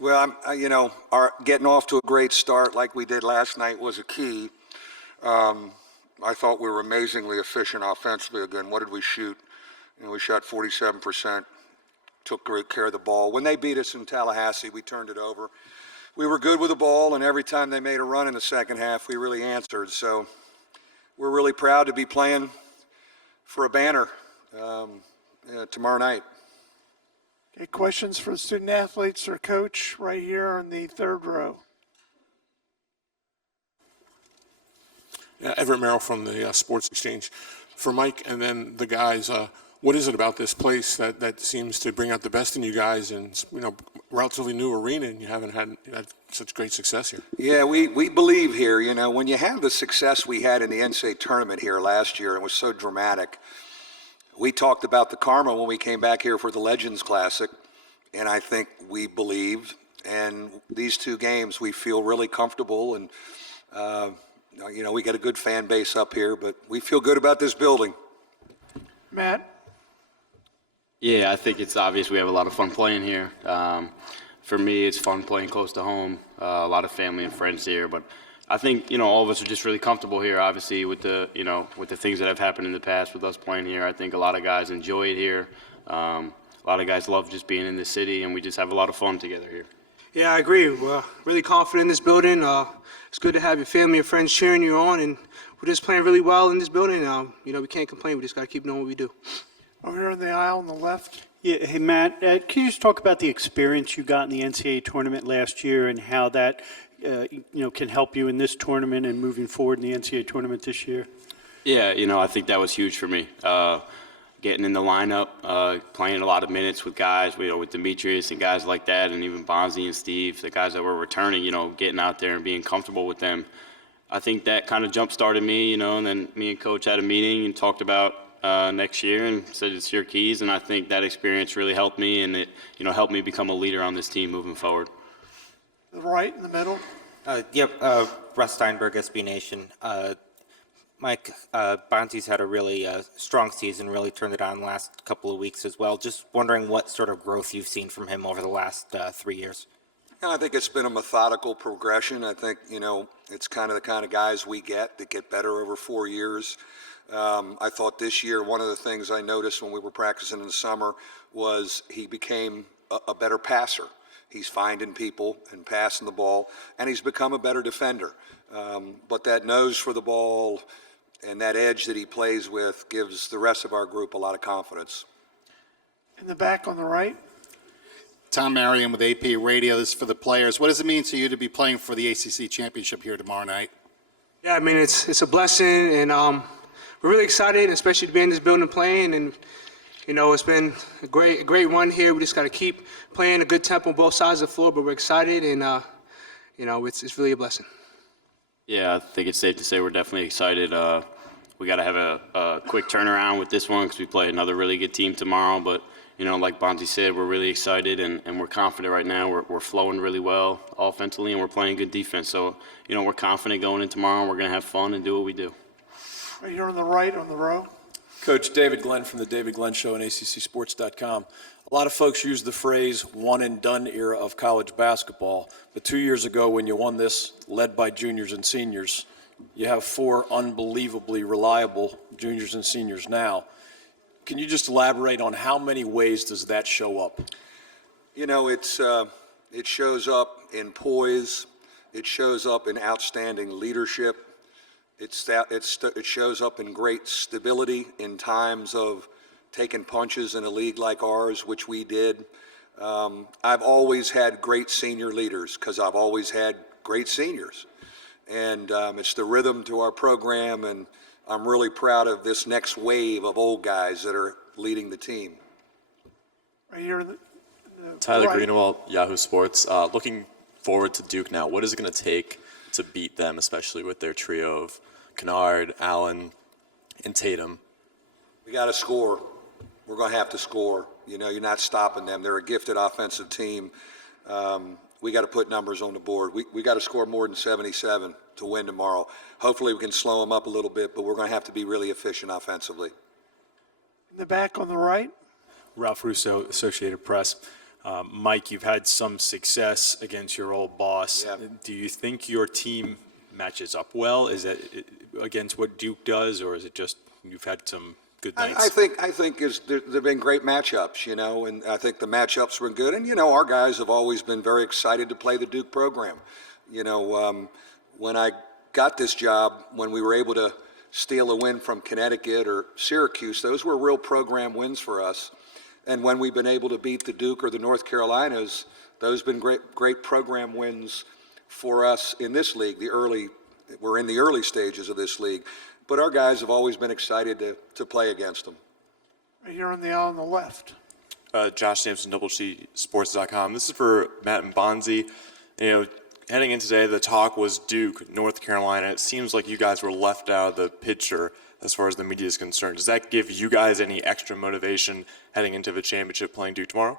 Well, our getting off to a great start like we did last night was a key. I thought we were amazingly efficient offensively again. What did we shoot? We shot 47%, took great care of the ball. When they beat us in Tallahassee, we turned it over. We were good with the ball, and every time they made a run in the second half, we really answered. So we're really proud to be playing for a banner tomorrow night. Okay, questions for the student athletes or coach right here on the third row. Everett Merrill from the Sports Exchange. For Mike and then the guys, what is it about this place that seems to bring out the best in you guys in relatively new arena, and you haven't had such great success here? Yeah, we believe here, when you have the success we had in the NCAA tournament here last year, it was so dramatic. We talked about the karma when we came back here for the Legends Classic, and I think we believed. And these two games, we feel really comfortable, and we got a good fan base up here, but we feel good about this building. Matt? Yeah, I think it's obvious we have a lot of fun playing here. For me, it's fun playing close to home, a lot of family and friends here, but I think, all of us are just really comfortable here, obviously, with the things that have happened in the past with us playing here. I think a lot of guys enjoy it here. A lot of guys love just being in the city, and we just have a lot of fun together here. Yeah, I agree. We're really confident in this building. It's good to have your family and friends cheering you on, and we're just playing really well in this building. We can't complain. We just got to keep doing what we do. Over here on the aisle on the left. Yeah, hey, Matt, can you just talk about the experience you got in the NCAA tournament last year and how that can help you in this tournament and moving forward in the NCAA tournament this year? Yeah, I think that was huge for me. Getting in the lineup, playing a lot of minutes with guys, with Demetrius and guys like that, and even Bonzi and Steve, the guys that were returning, getting out there and being comfortable with them. I think that kind of jump-started me, and then me and Coach had a meeting and talked about next year and said it's your keys, and I think that experience really helped me, and it helped me become a leader on this team moving forward. The right in the middle. Russ Steinberg, SB Nation. Mike, Bonzi's had a really strong season, really turned it on last couple of weeks as well. Just wondering what sort of growth you've seen from him over the last 3 years. I think it's been a methodical progression. I think, it's kind of the kind of guys we get that get better over 4 years. I thought this year, one of the things I noticed when we were practicing in the summer was he became a better passer. He's finding people and passing the ball, and he's become a better defender. But that nose for the ball and that edge that he plays with gives the rest of our group a lot of confidence. In the back on the right. Tom Marion with AP Radio. This is for the players. What does it mean to you to be playing for the ACC championship here tomorrow night? Yeah, I mean, it's a blessing, and we're really excited, especially to be in this building playing. And it's been a great run here. We just got to keep playing a good tempo on both sides of the floor. But we're excited, and it's really a blessing. Yeah, I think it's safe to say we're definitely excited. We got to have a quick turnaround with this one because we play another really good team tomorrow. But like Bonzi said, we're really excited and we're confident right now. We're flowing really well offensively, and we're playing good defense. So we're confident going in tomorrow. We're going to have fun and do what we do. Right here on the right on the row. Coach David Glenn from the David Glenn Show on ACCSports.com. A lot of folks use the phrase one and done era of college basketball, but 2 years ago when you won this, led by juniors and seniors, you have 4 unbelievably reliable juniors and seniors now. Can you just elaborate on how many ways does that show up? It shows up in poise. It shows up in outstanding leadership. It shows up in great stability in times of taking punches in a league like ours, which we did. I've always had great senior leaders because I've always had great seniors. And it's the rhythm to our program, and I'm really proud of this next wave of old guys that are leading the team. Right here. Tyler right. Greenwald, Yahoo Sports. Looking forward to Duke now. What is it going to take to beat them, especially with their trio of Kennard, Allen, and Tatum? We got to score. We're going to have to score. You're not stopping them. They're a gifted offensive team. We got to put numbers on the board. We got to score more than 77 to win tomorrow. Hopefully we can slow them up a little bit, but we're going to have to be really efficient offensively. In the back on the right. Ralph Russo, Associated Press. Mike, you've had some success against your old boss. Yeah. Do you think your team matches up well? Is that against what Duke does, or is it just you've had some good nights? I think there've been great matchups, and I think the matchups were good. And, our guys have always been very excited to play the Duke program. When I got this job, when we were able to steal a win from Connecticut or Syracuse, those were real program wins for us. And when we've been able to beat the Duke or the North Carolinas, those have been great program wins for us in this league. We're in the early stages of this league, but our guys have always been excited to play against them. Right here on the aisle on the left. Josh Sampson, DoubleCSports.com. This is for Matt and Bonzi. Heading in today, the talk was Duke, North Carolina. It seems like you guys were left out of the picture as far as the media is concerned. Does that give you guys any extra motivation heading into the championship playing Duke tomorrow?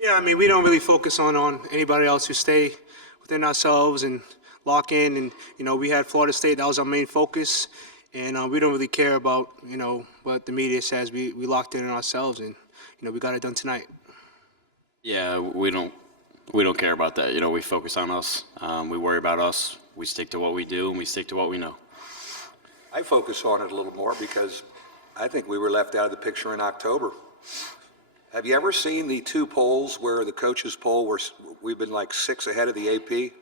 Yeah, I mean, we don't really focus on anybody else. We stay within ourselves and lock in. And, we had Florida State. That was our main focus. And we don't really care about, what the media says. We locked in on ourselves, and, we got it done tonight. Yeah, we don't care about that. We focus on us. We worry about us. We stick to what we do, and we stick to what we know. I focus on it a little more because I think we were left out of the picture in October. Have you ever seen the two polls where the coaches poll where we've been like 6 ahead of the AP?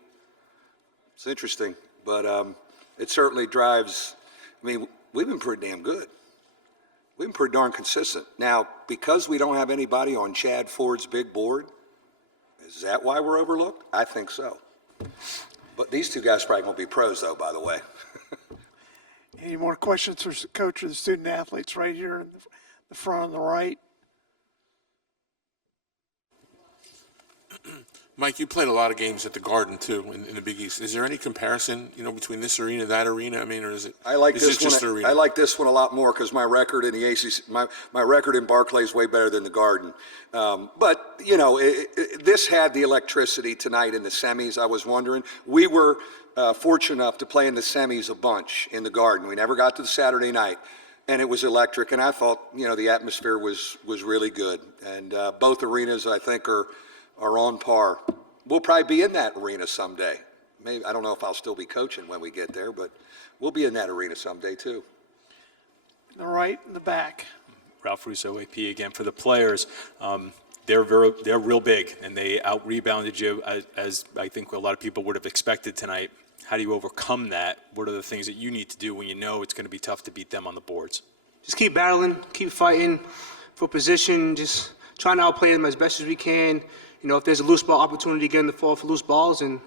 It's interesting, but it certainly drives. I mean, we've been pretty damn good. We've been pretty darn consistent. Now, because we don't have anybody on Chad Ford's big board, is that why we're overlooked? I think so. But these two guys probably won't be pros, though, by the way. Any more questions for the coach or the student athletes? Right here in the front on the right. Mike, you played a lot of games at the Garden too in the Big East. Is there any comparison, between this arena, that arena? I mean, or is it? I like is this it just the one. arena? I like this one a lot more because my record in the ACC, my record in Barclay is way better than the Garden. But this had the electricity tonight in the semis. I was wondering. We were fortunate enough to play in the semis a bunch in the Garden. We never got to the Saturday night, and it was electric. And I thought, the atmosphere was really good. And both arenas, I think, are on par. We'll probably be in that arena someday. Maybe I don't know if I'll still be coaching when we get there, but we'll be in that arena someday too. In the right in the back. Ralph Russo, AP again. For the players, they're real big, and they out-rebounded you as I think a lot of people would have expected tonight. How do you overcome that? What are the things that you need to do when you know it's going to be tough to beat them on the boards? Just keep battling, keep fighting for position, just trying to outplay them as best as we can. If there's a loose ball opportunity, get in the fall for loose balls, and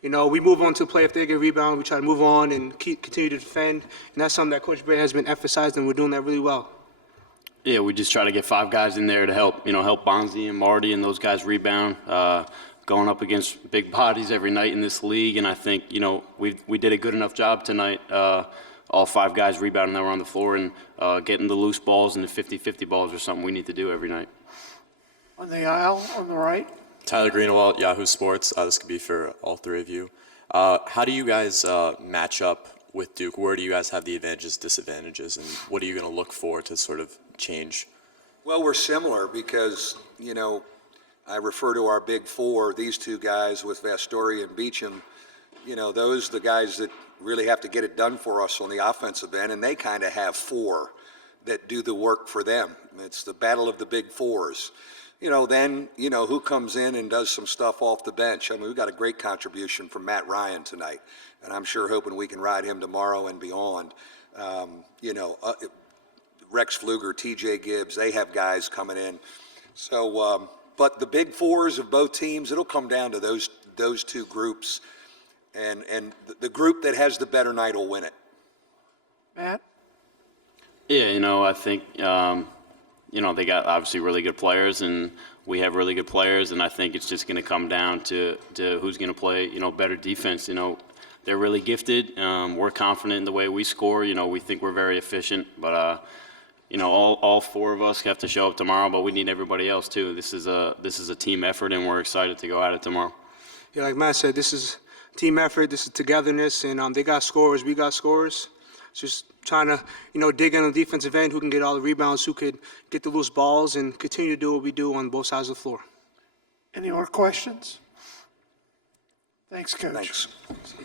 we move on to play. If they get a rebound, we try to move on and continue to defend, and that's something that Coach Brey has been emphasized, and we're doing that really well. Yeah, we just try to get 5 guys in there to help Bonzi and Marty and those guys rebound. Going up against big bodies every night in this league, and I think we did a good enough job tonight. All 5 guys rebounding that were on the floor and getting the loose balls and the 50-50 balls are something we need to do every night. On the aisle on the right. Tyler Greenawalt, Yahoo Sports. This could be for all 3 of you. How do you guys match up with Duke? Where do you guys have the advantages, disadvantages, and what are you going to look for to sort of change? Well, we're similar because, I refer to our big 4, these 2 guys with Vastori and Beecham. Those are the guys that really have to get it done for us on the offensive end, and they kind of have 4 that do the work for them. It's the battle of the big 4s. Then, who comes in and does some stuff off the bench. I mean, we've got a great contribution from Matt Ryan tonight, and I'm sure hoping we can ride him tomorrow and beyond. Rex Pfluger, TJ Gibbs, they have guys coming in. So, but the big 4s of both teams, it'll come down to those 2 groups, and the group that has the better night will win it. Matt? Yeah, I think, they got obviously really good players, and we have really good players, and I think it's just going to come down to who's going to play, better defense. They're really gifted. We're confident in the way we score. We think we're very efficient, but, all 4 of us have to show up tomorrow, but we need everybody else too. This is a team effort, and we're excited to go at it tomorrow. Yeah, like Matt said, this is team effort, this is togetherness, and they got scorers, we got scorers. It's just trying to, dig in on the defensive end, who can get all the rebounds, who could get the loose balls, and continue to do what we do on both sides of the floor. Any more questions? Thanks, Coach. Thanks.